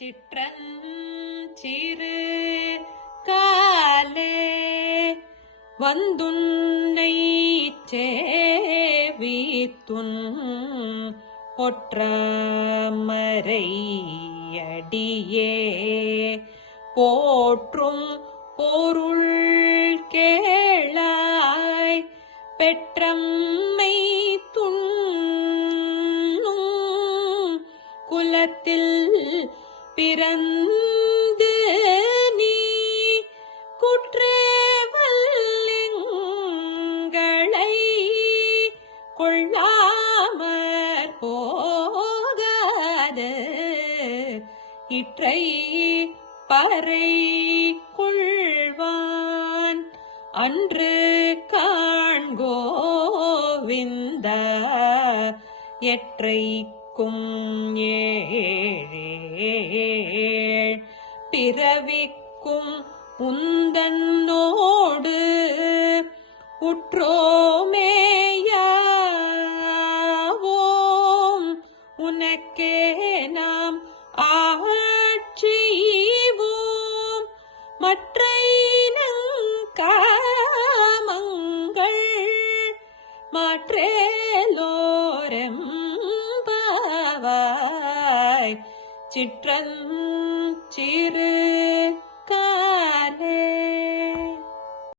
சிற்றஞ்சிறு காலே வந்துன்னை சேவித்துன் ஒற்றமரை போற்றும் பொருள் கேளாய் பெற்றம்மை பிறந்து நீ குற்றேவல்லிங்களை கொள்ளாமற் போகாது. இற்றை பறை கொள்வான் அன்று காண்கோவிந்த எற்றைக்கும் ஏழே பிறவிக்கும் உந்தன்னோடு உற்றோமேயாவோம். உனக்கே நாம் ஆட்சிவோம் மற்ற காமங்கள் மாற்றேலோரம் சிற்றன் சிறு